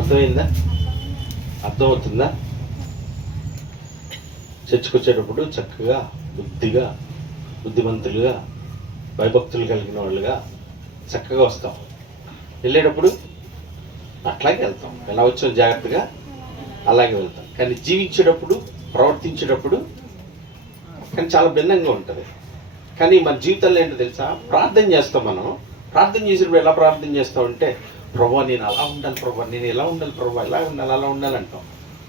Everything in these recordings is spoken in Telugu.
అర్థమైందా? అర్థమవుతుందా? చర్చకొచ్చేటప్పుడు చక్కగా బుద్ధిమంతులుగా భయభక్తులు కలిగిన వాళ్ళుగా చక్కగా వస్తాం. వెళ్ళేటప్పుడు అట్లాగే వెళ్తాం. ఎలా వచ్చాం జాగ్రత్తగా అలాగే వెళ్తాం. కానీ జీవించేటప్పుడు ప్రవర్తించేటప్పుడు కానీ చాలా భిన్నంగా ఉంటుంది. కానీ మన జీవితంలో ఏంటో తెలుసా? ప్రార్థన చేస్తాం. మనం ప్రార్థన చేసినప్పుడు ఎలా ప్రార్థన చేస్తామంటే, ప్రభా నేను అలా ఉండాలి, ప్రభా నేను ఎలా ఉండాలి, ప్రభా ఎలా ఉండాలి, అలా ఉండాలి అంటాం.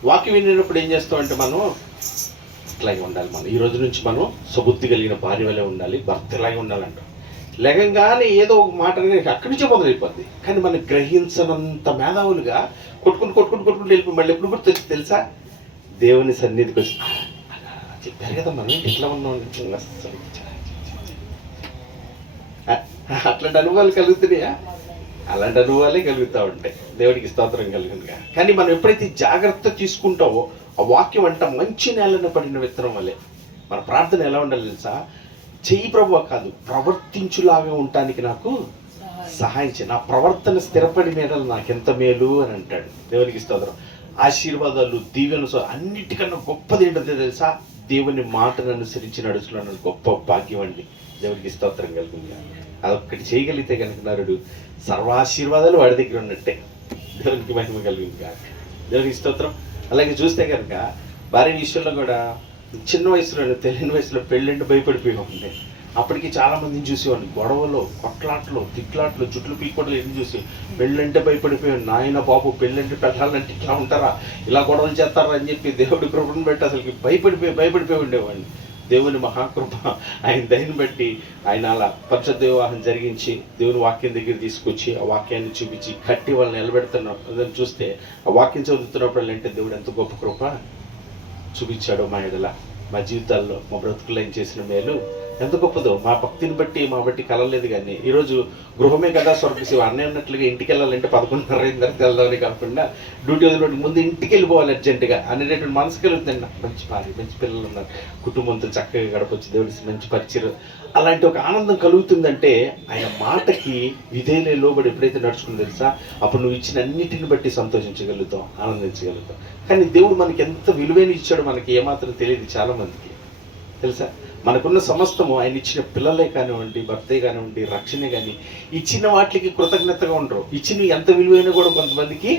వాక్యం వినేటప్పుడు ఏం చేస్తామంటే, మనం ఇట్లాగే ఉండాలి, మనం ఈ రోజు నుంచి మనం సుబుద్ధి కలిగిన భార్య వలె ఉండాలి, భర్త ఇలాగే ఉండాలంటాం. లేకంగానే ఏదో ఒక మాట అక్కడి నుంచే మొదలైపోద్ది. కానీ మనం గ్రహించనంత మేధావులుగా కొట్టుకుంటూ వెళ్ళిపోయి మళ్ళీ ఎప్పుడు గుర్తొచ్చి తెలుసా? దేవుని సన్నిధికి వచ్చి చెప్పారు కదా మనం ఎట్లా ఉన్నాం, అట్లాంటి అనుభవాలు కలుగుతున్నాయా? అలాంటి అనుభవాలే కలుగుతూ ఉంటాయి. దేవుడికి స్తోత్రం కలుగునుగా. కానీ మనం ఎప్పుడైతే జాగ్రత్త తీసుకుంటావో ఆ వాక్యం అంట మంచి నేలను పడిన విత్తనం వల్లే. మన ప్రార్థన ఎలా ఉండాలి తెలుసా? చెయ్యి ప్రభువా కాదు, ప్రవర్తించులాగా ఉండటానికి నాకు సహాయం చేయి, నా ప్రవర్తన స్థిరపడి మీద నాకెంత మేలు అని అంటాడు. దేవునికి స్తోత్రం. ఆశీర్వాదాలు దీవెన అన్నిటికన్నా గొప్పది ఏంటో తెలుసా? దేవుని మాటను అనుసరించి నడుచుకున్న గొప్ప భాగ్యం అండి. దేవుడికి స్తోత్రం కలుగునుగా. అదొక్కటి చేయగలిగితే కనుక నరుడు సర్వాశీర్వాదాలు వాడి దగ్గర ఉన్నట్టే. దేవునికి మహిమ కలిగింది. దేవునికి స్తోత్రం. అలాగే చూస్తే కనుక భార్య విషయంలో కూడా చిన్న వయసులో తెలియని వయసులో పెళ్ళంటే భయపడిపోయి ఉండే. అప్పటికి చాలా మందిని చూసేవాడిని, గొడవలు, కొట్లాట్లు, తిట్లాట్లు, జుట్లు పీకోట్లు ఎన్ని చూసి పెళ్ళంటే భయపడిపోయాడు. నాయన బాబు పెళ్ళంటే పెట్టాలంటే ఇట్లా ఉంటారా, ఇలా గొడవలు చేస్తారా అని చెప్పి దేవుడి కృపను బట్టి అసలుకి భయపడిపోయి ఉండేవాడిని. దేవుని మహాకృప ఆయన దయని బట్టి ఆయన అలా పరిశుద్ధ వివాహం జరిగించి దేవుని వాక్యం దగ్గర తీసుకొచ్చి ఆ వాక్యాన్ని చూపించి కట్టి వాళ్ళని నిలబెడుతున్న చూస్తే ఆ వాక్యం చదువుతున్నప్పుడు అంటే దేవుడు ఎంత గొప్ప కృప చూపించాడో మా ఎడల, మా జీవితాల్లో, మా బ్రతుకులు ఆయన చేసిన మేలు ఎంత గొప్పదో. మా భక్తిని బట్టి కలలేదు. కానీ ఈరోజు గృహమే కదా స్వర్గశివ అన్నయ్య ఉన్నట్లుగా ఇంటికి వెళ్ళాలంటే 11:30 వెళ్దామని కాకుండా డ్యూటీ వదిలిపెట్టి ముందు ఇంటికి వెళ్ళిపోవాలి అర్జెంటుగా అనేటటువంటి మనసు కలుగుతుంది. మంచి భార్య, మంచి పిల్లలు ఉన్నారు, కుటుంబంతో చక్కగా గడపచ్చు, దేవుడి మంచి పరిచయం, అలాంటి ఒక ఆనందం కలుగుతుందంటే ఆయన మాటకి విధేయులే లోబడి ఎప్పుడైతే నడుచుకుని తెలుసా, అప్పుడు నువ్వు ఇచ్చిన అన్నిటిని బట్టి సంతోషించగలుగుతాం, ఆనందించగలుగుతాం. కానీ దేవుడు మనకి ఎంత విలువైన ఇచ్చాడో మనకి ఏమాత్రం తెలియదు చాలా మందికి. తెలుసా? మనకున్న సమస్తము ఆయన ఇచ్చిన పిల్లలే కానివ్వండి, భర్తే కానివ్వండి, రక్షణే కానీ ఇచ్చిన వాటికి కృతజ్ఞతగా ఉండరు. ఇచ్చిన ఎంత విలువైన కూడా కొంతమందికి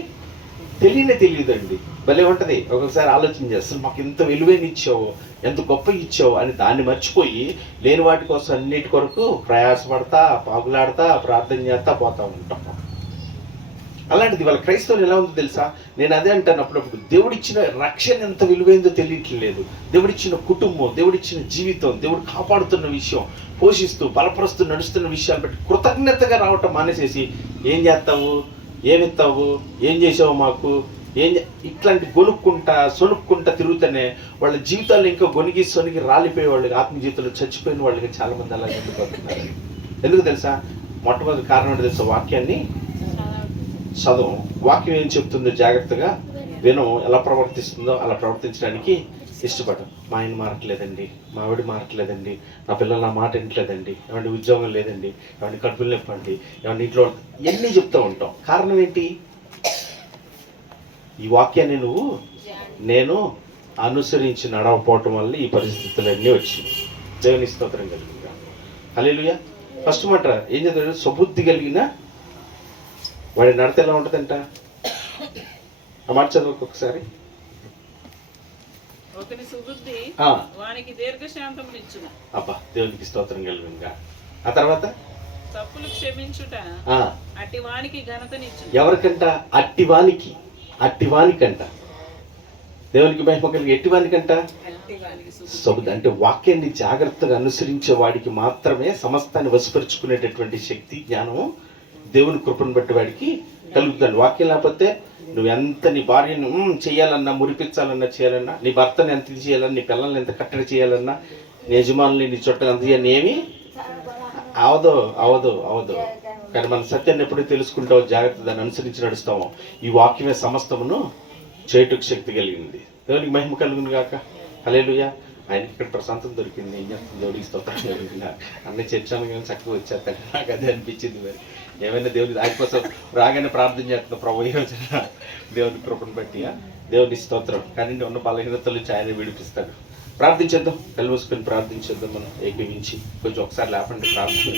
తెలియదండి. భలే ఉంటుంది. ఒక్కొక్కసారి ఆలోచన చేస్తాను, మాకు ఎంత విలువైన ఇచ్చావో, ఎంత గొప్ప ఇచ్చావో అని దాన్ని మర్చిపోయి లేని వాటి కోసం అన్నిటి కొరకు ప్రయాసపడతా, పాగులాడతా, ప్రార్థన చేస్తా పోతా ఉంటాం. అలాంటిది వాళ్ళ క్రైస్తవులు ఎలా ఉందో తెలుసా? నేను అదే అంటాను అప్పుడప్పుడు, దేవుడిచ్చిన రక్షణ ఎంత విలువైందో తెలియట్లేదు. దేవుడిచ్చిన కుటుంబం, దేవుడిచ్చిన జీవితం, దేవుడు కాపాడుతున్న విషయం, పోషిస్తూ బలపరుస్తూ నడుస్తున్న విషయాలు బట్టి కృతజ్ఞతగా రావటం మానేసేసి ఏం చేస్తావు, ఏమిస్తావు, ఏం చేసావు మాకు, ఇట్లాంటి సొనుక్కుంటా తిరుగుతూనే వాళ్ళ జీవితాల్లో ఇంకా సొనిగి రాలిపోయే వాళ్ళకి, ఆత్మ జీవితంలో చచ్చిపోయిన వాళ్ళకి చాలా మంది అలా ఎండిపోతున్నారు. ఎందుకు తెలుసా? మొట్టమొదటి కారణం ఏంటో తెలుసా? వాక్యాన్ని చదువు. వాక్యం ఏం చెప్తుందో జాగ్రత్తగా వినం, ఎలా ప్రవర్తిస్తుందో అలా ప్రవర్తించడానికి ఇష్టపడడం. మా ఆయన మారట్లేదండి, మా ఆవిడ మారట్లేదండి, నా పిల్లలు నా మాట వింటలేదండి, ఏమంటే ఉద్యోగం లేదండి, ఏమంటే కడుపులు నొప్పండి, ఏమంటే ఇంట్లో ఎన్ని చెప్తూ ఉంటాం. కారణం ఏంటి? ఈ వాక్యాన్ని నేను అనుసరించి నడవపోవటం వల్ల ఈ పరిస్థితులన్నీ వచ్చింది. దేవుని స్తోత్రం కలిగిందా? హల్లెలూయా. ఫస్ట్ మాట ఏం చేద్దాం? సుబుద్ధి కలిగిన వాడి నడత ఎలా ఉంటుందంట? ఆ మాట చదువు ఒకసారి. అబ్బా, దేవునికి స్తోత్రం కలుగునుగా. ఆ తర్వాత తప్పులు క్షమించుట అట్టివానికి ఘనతనిచ్చును. ఎవరికంట? అట్టివానికంట. దేవునికి మహిమ కలిగి ఎట్టివానికంట? సుబుద్ధి అంటే వాక్యాన్ని జాగ్రత్తగా అనుసరించే వాడికి మాత్రమే సమస్తాన్ని వశపరుచుకునేటటువంటి శక్తి, జ్ఞానము దేవుని కృపను బట్టి వాడికి కలుగుతాడు. వాక్యం లేకపోతే నువ్వు ఎంత నీ భార్యను చేయాలన్నా, మురిపించాలన్నా, చేయాలన్నా, నీ భర్తను ఎంత చేయాలన్నా, నీ పిల్లల్ని ఎంత కట్టడి చేయాలన్నా, నీ యజమానుల్ని, నీ చుట్టూ ఎంత చేయాలని ఏమి అవదు. కానీ మన సత్యాన్ని ఎప్పుడు తెలుసుకుంటావో, జాగ్రత్త దాన్ని అనుసరించి నడుస్తామో, ఈ వాక్యమే సమస్తమును చేయుటకు శక్తి కలిగింది. దేవునికి మహిమ కలుగును గాక. హల్లెలూయా. ఆయనకి ఇక్కడ ప్రశాంతం దొరికింది. ఏం చేస్తుంది, దేవుడికి స్తోత్రం కలిగిన అన్ని చర్చలు కానీ చక్కగా వచ్చేస్తాను. నాకు అదే అనిపించింది. మరి ఏమైనా దేవుని ఆయన కోసం రాగానే ప్రార్థన చేస్తున్నా, ప్రభు ఈ రోజున దేవుని కృపను బట్టి దేవుని స్తోత్రం. కానీ ఉన్న బలహీనతల నుంచి ఆయన విడిపిస్తాడు. ప్రార్థించేద్దాం, కళ్ళు మూసుకొని ప్రార్థించేద్దాం. మనం ఏకీవించి కొంచెం ఒకసారి లేపండి ప్రార్థన.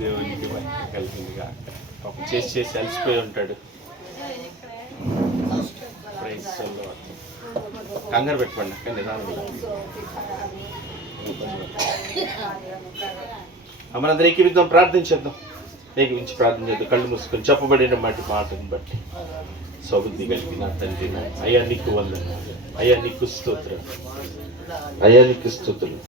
దేవునికి కలిగిందిగా పాపం చేసి అలసిపోయి ఉంటాడు. Praise the Lord. కంగారు పెట్టుకోండి అక్క, నిదానంగా. మనందరం ఏకీవిద్దాం, ప్రార్థించేద్దాం. ఏకీవించి ప్రార్థించేద్దాం. కళ్ళు మూసుకొని చెప్పబడిన మాటను బట్టి సబుద్ధి కలిగిన తండ్రి, అయ్యా నీకు వందనాలు, అయ్యా నీకు స్తోత్రం, అయ్యా నీకు స్తుతులు.